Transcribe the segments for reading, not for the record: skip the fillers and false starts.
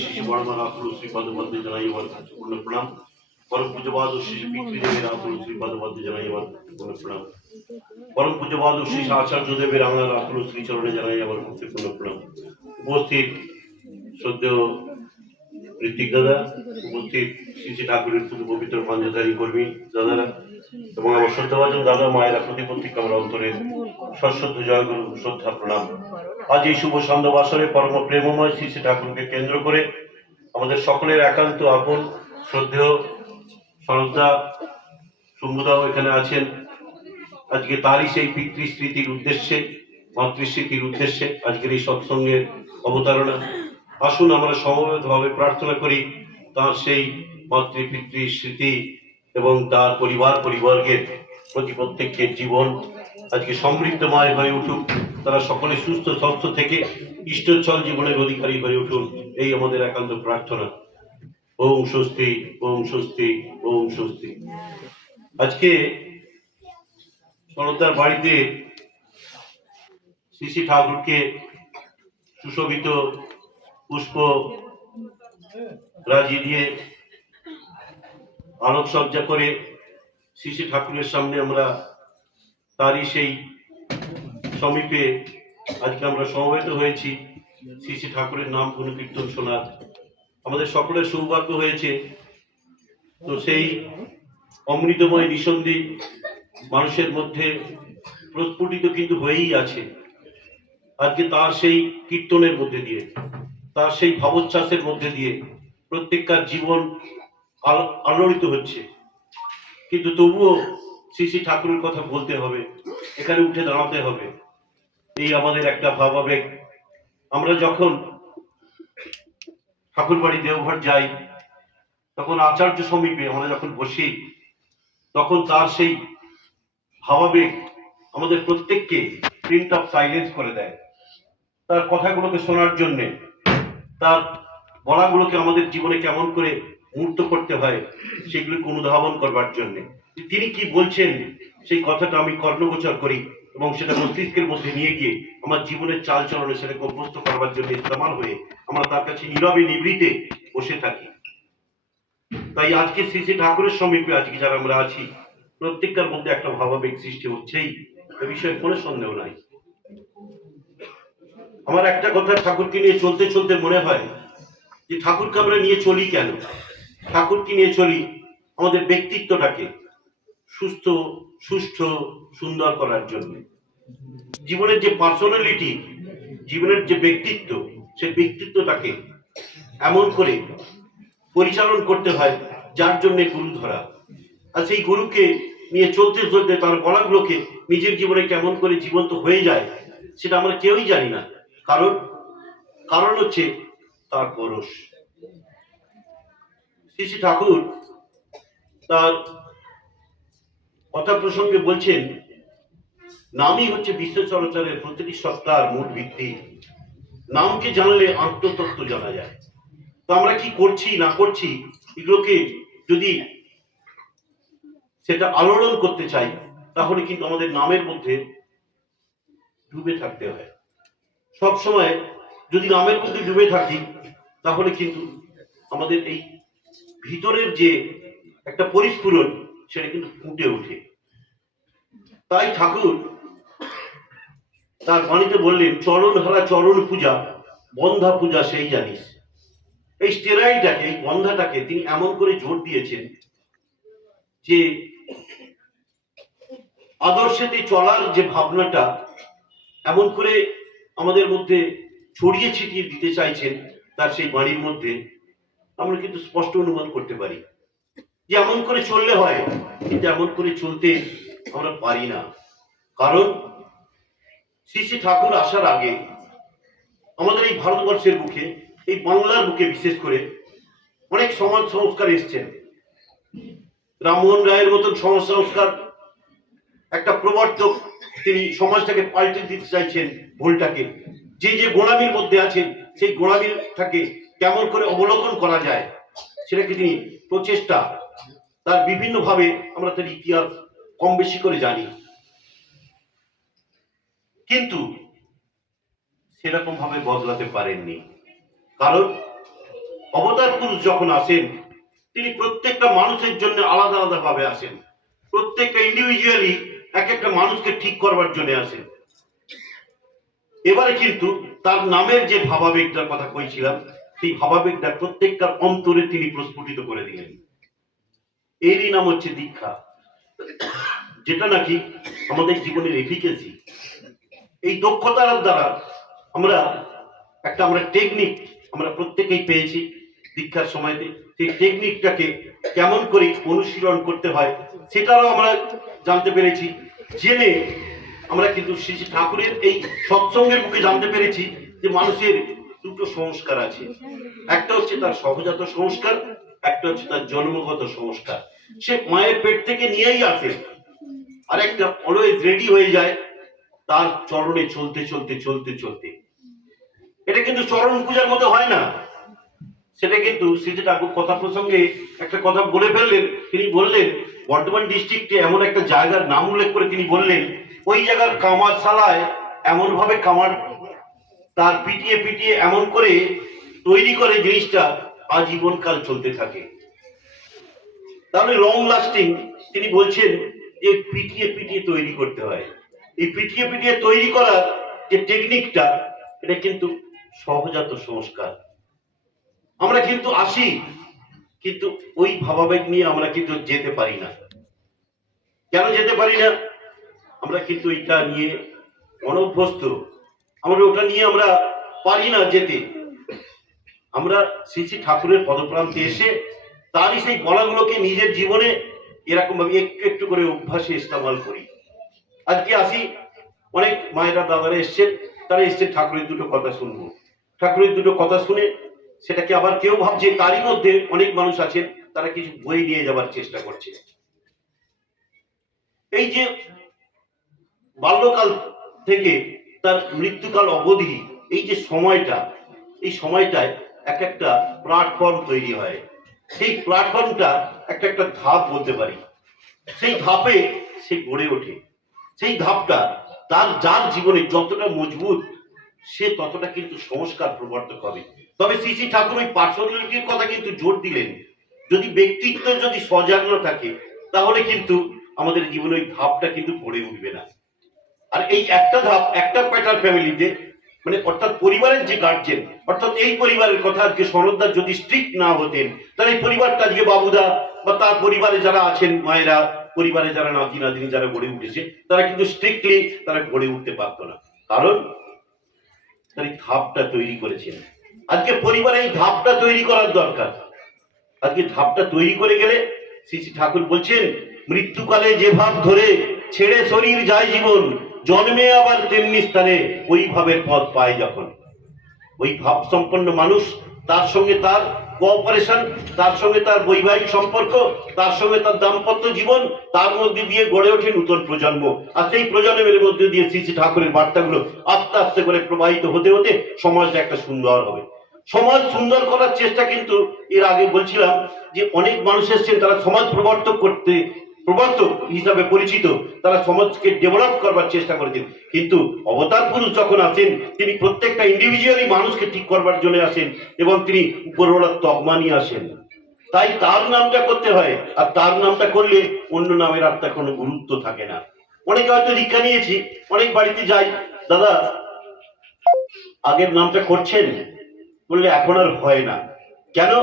শ্রী বর্মা রাতুল শ্রীপাদ বদ্ধ জানাই আমার পূর্ণ প্রণাম। পরম পূজ্যপাদ শ্রী পিতৃদেবের রাতুল শ্রীপাদ বদ্ধ জানাই আমার পূর্ণ প্রণাম। পরম পূজ্যপাদ শ্রী আচার্যদেবের আঙার রাতুল শ্রীচরণে জানাই আমার পূর্ণ প্রণাম। উপস্থিত শ্রদ্ধেয় ঋত্বিক দাদা, উপস্থিত শ্রী শ্রী ঠাকুরের পুজো পবিত্র পাঞ্জাধারী কর্মী দাদারা এবং আমার শ্রদ্ধাভাজন দাদা মায়েরা প্রতিপত্তিকে আমার অন্তরের সশ্রদ্ধ জয় গুরু শ্রদ্ধা প্রণাম। আজ এই শুভ সন্ধ্যা বাসরে পরম প্রেমময় শ্রী শ্রী ঠাকুরকে কেন্দ্র করে আমাদের সকলের একান্ত আপন শ্রদ্ধেয় সরদা শুম্ভদাও এখানে আছেন। আজকে তারই সেই পিতৃস্মৃতির উদ্দেশ্যে, মাতৃস্মৃতির উদ্দেশ্যে আজকের এই সৎসঙ্গের অবতারণা। আসুন আমরা সমবেতভাবে প্রার্থনা করি তার সেই মাতৃ পিতৃ স্মৃতি এবং তার পরিবারকে প্রতি প্রত্যেকের জীবন আজকে সমৃদ্ধময় হয়ে উঠুক, তারা সকলে সুস্থ স্বাস্থ্য থেকে ইষ্টচ্ছল জীবনের অধিকারী হয়ে উঠুন, এই আমাদের একান্ত প্রার্থনা। ওম স্বস্তি, ওম স্বস্তি, ওম স্বস্তি। আজকে সরদার বাড়িতে শ্রী শ্রী ঠাকুরকে সুশোভিত পুষ্প রাজি দিয়ে আলোকসজ্জা করে শ্রী শ্রী ঠাকুরের সামনে আমরা তারই সেই সমীপে আজকে আমরা সমবেত হয়েছি শ্রী শ্রী ঠাকুরের নাম গুণকীর্তন শোনার। আমাদের সকলের সৌভাগ্য হয়েছে। তো সেই অমৃতময় নিঃসন্দি মানুষের মধ্যে প্রস্ফুটিত কিন্তু হয়েই আছে আজকে তার সেই কীর্তনের মধ্যে দিয়ে, তার সেই ভাবোচ্ছ্বাসের মধ্যে দিয়ে প্রত্যেককার জীবন আলোড়িত হচ্ছে। কিন্তু তবুও শ্রী শ্রী ঠাকুরের কথা বলতে হবে, এখানে উঠে দাঁড়াতে হবে, এই আমাদের একটা ভাবাবেগ। আমরা যখন ঠাকুর বাড়ি দেওঘর যাই তখন আচার্য সমীপে আমরা যখন বসি তখন তার সেই ভাবাবেগ আমাদের প্রত্যেককে প্রিন্ট অফ সাইলেন্স করে দেয়। তার কথাগুলোকে শোনার জন্যে, তার বলাগুলোকে আমাদের জীবনে কেমন করে মূর্ত করতে হয় সেগুলিকে অনুধাবন করবার জন্য। তিনি কি বলছেন সেই কথাটা আমি কর্ণগোচর করি এবং সেটা মস্তিষ্কের মধ্যে নিয়ে গিয়ে আমার জীবনের চাল চলনে সেটাকে অভ্যস্ত করবার জন্য ইস্তেমাল হয়ে আমরা তার কাছে নীরবে নিভৃতে বসে থাকি। তাই আজকে শ্রী শ্রী ঠাকুরের সমীপে আজকে যারা আমরা আছি প্রত্যেকটার মধ্যে একটা ভাবাবেগ সৃষ্টি হচ্ছেই, এ বিষয়ে কোনো সন্দেহ নাই। আমার একটা কথা ঠাকুরকে নিয়ে চলতে চলতে মনে হয় যে ঠাকুরকে আমরা নিয়ে চলি কেন? ঠাকুরকে নিয়ে চলি আমাদের ব্যক্তিত্বটাকে সুস্থ, সুষ্ঠু, সুন্দর করার জন্য। জীবনের যে পার্সোনালিটি, জীবনের যে ব্যক্তিত্ব, সেই ব্যক্তিত্বটাকে এমন করে পরিচালন করতে হয় যার জন্য গুরু ধরা। আর সেই গুরুকে নিয়ে চলতে চলতে তার বলাগুলোকে নিজের জীবনে কেমন করে জীবন্ত হয়ে যায় সেটা আমরা কেউই জানি না। কারণ হচ্ছে তার পরশ। শ্রী শ্রী ঠাকুর তার কথা প্রসঙ্গে বলছেন, নামই হচ্ছে বিশ্ব চরাচরের প্রতিটি সত্তার মূল ভিত্তি। নামকে জানলে আত্মতত্ত্ব জানা যায়। তো আমরা কি করছি না করছি এগুলোকে যদি সেটা আলোড়ন করতে চাই তাহলে কিন্তু আমাদের নামের মধ্যে ডুবে থাকতে হয়। সব সময় যদি নামের মধ্যে ডুবে থাকি তাহলে কিন্তু আমাদের এই ভিতরের যে একটা পরিস্ফুরণ সেটা কিন্তু ফুটে ওঠে। তাই ঠাকুর তার বাণীতে বললেন, চরণ হারা চরণ পূজা, বন্ধা পূজা সেই জানিস। এই স্টেরাইডটাকে, এই বন্ধাটাকে তিনি এমন করে জোর দিয়েছেন যে আদর্শেতে চলার যে ভাবনাটা এমন করে আমাদের মধ্যে ছড়িয়ে ছিটিয়ে দিতে চাইছেন তার সেই বাণীর মধ্যে আমরা কিন্তু স্পষ্ট অনুমান করতে পারি যে এমন করে চললে হয়, কিন্তু এমন করে চলতে আমরা পারি না। কারণ শ্রী শ্রী ঠাকুর আসার আগে আমাদের এই ভারতবর্ষের বুকে, এই বাংলার বুকে বিশেষ করে অনেক সমাজ সংস্কার এসছেন। রামমোহন রায়ের মতন সমাজ সংস্কার একটা প্রবর্তক, তিনি সমাজটাকে পাল্টে দিতে চাইছেন, ভুলটাকে, যে যে গোলামির মধ্যে আছেন সেই গোলামিটাকে কেমন করে অবলোকন করা যায় সেটাকে তিনি প্রচেষ্টা, তার বিভিন্ন ভাবে আমরা তার ইতিহাস কম বেশি করে জানি, কিন্তু সেরকম ভাবে বদলাতে পারেননি। কারণ অবতার পুরুষ যখন আসেন তিনি প্রত্যেকটা মানুষের জন্য আলাদা আলাদা ভাবে আসেন, প্রত্যেকটা ইন্ডিভিজুয়ালি এক একটা মানুষকে ঠিক করবার জন্য আসেন। এবারে কিন্তু তার নামের যে ভাবাবেগটার কথা কইছিলাম, সেই ভাবাবেগটা প্রত্যেকটার অন্তরে তিনি প্রস্ফুটিত করে দিলেন। এরই নাম হচ্ছে দীক্ষা, যেটা নাকি আমাদের জীবনের এফিকেসি। এই দক্ষতার দ্বারা আমরা টেকনিক আমরা প্রত্যেকেই পেয়েছি দীক্ষার সময়তে। সেই টেকনিকটাকে কেমন করে অনুশীলন করতে হয় সেটাও আমরা জানতে পেরেছি। জেনে আমরা কিন্তু শ্রী শ্রী ঠাকুরের এই সৎসঙ্গের বুকে জানতে পেরেছি যে মানুষের দুটো সংস্কার আছে, একটা হচ্ছে তার সহজাত সংস্কার, একটা হচ্ছে তার জন্মগত সংস্কার। সে মায়ের পেট থেকে নিয়েই আসে, আর একটা অলওয়েজ রেডি হয়ে যায় তার চরণে চলতে চলতে চলতে চলতে। এটা কিন্তু চরণ পূজার মতো হয় না, সেটা কিন্তু শ্রী ঠাকুর কথা প্রসঙ্গে একটা কথা বলে ফেললেন। তিনি বললেন বর্ধমান ডিস্ট্রিক্টে এমন একটা জায়গার নাম উল্লেখ করে তিনি বললেন ওই জায়গার কামারশালায় এমন ভাবে কামার তার পিটিয়ে পিটিয়ে এমন করে তৈরি করে জিনিসটা আজীবনকাল চলতে থাকে। তাহলে লং লাস্টিং তিনি বলছেন যে পিটিয়ে পিটিয়ে তৈরি করতে হয়। এই পিটিয়ে পিটিয়ে তৈরি করার যে টেকনিকটা, এটা কিন্তু সহজাত সংস্কার। আমরা কিন্তু আসি, কিন্তু ওই ভাবাবেগ নিয়ে আমরা কিন্তু যেতে পারি না। কেন যেতে পারি না? আমরা কিন্তু এটা নিয়ে অনভ্যস্ত, আমরা ওটা নিয়ে আমরা পারি না যেতে। আমরা শ্রী শ্রী ঠাকুরের পদপ্রান্তে এসে তারই সেই বলাগুলোকে নিজের জীবনে এরকম ভাবে একটু একটু করে অভ্যাসে ইস্তেমাল করি। আজকে আসি, অনেক মায়েরা দাদারা এসছেন, তারা এসছেন ঠাকুরের দুটো কথা শুনবো। ঠাকুরের দুটো কথা শুনে সেটাকে আবার কেউ ভাবছে, তারই মধ্যে অনেক মানুষ আছেন তারা কিছু বই নিয়ে যাবার চেষ্টা করছে। এই যে বাল্যকাল থেকে তার মৃত্যুকাল অবধি এই যে সময়টা, এই সময়টায় এক একটা প্ল্যাটফর্ম তৈরি হয়। সেই প্ল্যাটফর্মটা একটা একটা ধাপ বলতে পারি, সেই ধাপে সে গড়ে ওঠে। সেই ধাপটা তার যার জীবনে যতটা মজবুত, সে ততটা কিন্তু সংস্কার প্রবর্তক হবে। তবে শ্রী শ্রী ঠাকুর ওই পার্সোনালিটির কথা কিন্তু জোর দিলেন, যদি ব্যক্তিত্ব যদি সজাগ না থাকে তাহলে কিন্তু আমাদের জীবনে ওই ধাপটা কিন্তু গড়ে উঠবে না। আর এই একটা ধাপ একটা প্যাটার্ন ফ্যামিলিতে, মানে অর্থাৎ পরিবারের যে গার্জেন, অর্থাৎ এই পরিবারের কথা আজকে শরৎদা যদি স্ট্রিক্ট না হতেন, তাহলে এই পরিবারটা আজকে বাবুদা বা তার পরিবারে যারা আছেন মায়েরা, পরিবারে যারা নাতি নাতনি যারা গড়ে উঠেছে, তারা কিন্তু স্ট্রিক্টলি তারা গড়ে উঠতে পারতো না। কারণ তার এই ধাপটা তৈরি করেছেন। আজকে পরিবারে এই ধাপটা তৈরি করার দরকার। আজকে ধাপটা তৈরি করে গেলে শ্রী শ্রী ঠাকুর বলছেন মৃত্যুকালে যে ভাব ধরে ছেড়ে শরীর যায় জীবন, জন্মে আবার তেমনি স্থানে ওই ভাবের পথ পায় যখন। ওই ভাব সম্পন্ন মানুষ, তার সঙ্গে তার কোঅপারেশন, তার সঙ্গে তার বৈবাহিক সম্পর্ক, তার সঙ্গে তার দাম্পত্য জীবন, তার মধ্যে দিয়ে গড়ে ওঠে নতুন প্রজন্ম। আর সেই প্রজন্মের মধ্যে দিয়ে শ্রী শ্রী ঠাকুরের বার্তাগুলো আস্তে আস্তে করে প্রবাহিত হতে হতে সমাজটা একটা সুন্দর হবে। সমাজ সুন্দর করার চেষ্টা কিন্তু এর আগে বলছিলাম যে অনেক মানুষ এসছেন, তারা সমাজ প্রবর্তক হিসাবে পরিচিত, তারা সমাজকে ডেভেলপ করবার চেষ্টা করেছেন। কিন্তু অবতার পুরুষ যখন আসেন, তিনি প্রত্যেকটা ইন্ডিভিজুয়ালি মানুষকে ঠিক করবার জন্য আসেন এবং তিনি উপরওয়ালার তকমা নিয়ে আসেন। তাই তার নামটা করতে হয়, আর তার নামটা করলে অন্য নামের আর তার কোনো গুরুত্ব থাকে না। অনেকে হয়তো দীক্ষা নিয়েছি, অনেক বাড়িতে যাই, দাদা আগের নামটা করছেন, বললে এখন আর হয় না। কেন?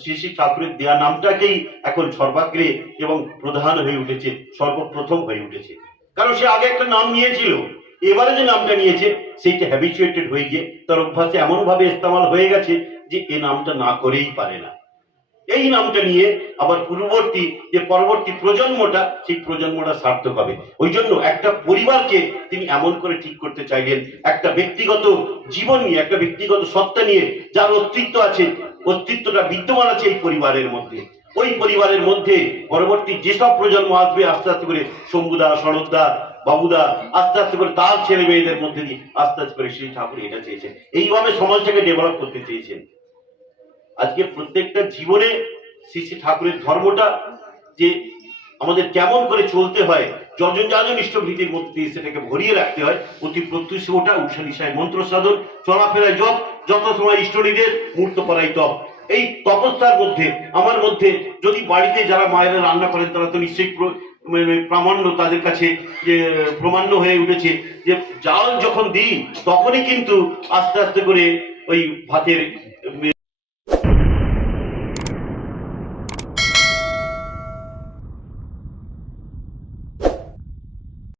শ্রী শ্রী ঠাকুরের দেয়া নামটাকেই এখন সর্বাগ্রে এবং প্রধান হয়ে উঠেছে, সর্বপ্রথম হয়ে উঠেছে। কারণ সে আগে একটা নাম নিয়েছিল, এবারে যে নামটা নিয়েছে সেইটা হ্যাবিচুয়েটেড হয়ে গিয়ে তার অভ্যাসে এমন ভাবে ইস্তেমাল হয়ে গেছে যে এ নামটা না করেই পারে না। এই নামটা নিয়ে আবার পরবর্তী প্রজন্মটা, সেই প্রজন্মটা সার্থক হবে। ওই জন্য একটা পরিবারকে তিনি এমন করে ঠিক করতে চাইলেন, একটা ব্যক্তিগত জীবন নিয়ে, একটা ব্যক্তিগত সত্তা নিয়ে যার অস্তিত্ব আছে, অস্তিত্বটা বিদ্যমান আছে এই পরিবারের মধ্যে। ওই পরিবারের মধ্যে পরবর্তী যেসব প্রজন্ম আসবে আস্তে আস্তে করে শম্ভুদা, শরৎদা, বাবুদা, আস্তে আস্তে করে তার ছেলে মেয়েদের মধ্যে দিয়ে আস্তে আস্তে করে শ্রী ঠাকুর এটা চেয়েছেন, এইভাবে সমাজটাকে ডেভেলপ করতে চেয়েছেন। আজকে প্রত্যেকটা জীবনে শ্রী শ্রী ঠাকুরের ধর্মটা যে আমাদের কেমন করে চলতে হয় যজন যাজন ইষ্টভৃতির মধ্যে দিয়ে সেটাকে ভরিয়ে রাখতে হয়। অতি প্রত্যুষে ওটা উষানিশায় মন্ত্র সাধন, চলাফেরায় জপ, যত সময় ইষ্টনিদের মূর্ত করাই তপ। এই তপস্যার মধ্যে আমার মধ্যে যদি বাড়িতে যারা মায়েরা রান্না করেন তারা তো নিশ্চয়ই প্রামাণ্য তাদের কাছে যে প্রমাণ্য হয়ে উঠেছে যে জাল যখন দিই তখনই কিন্তু আস্তে আস্তে করে ওই ভাতের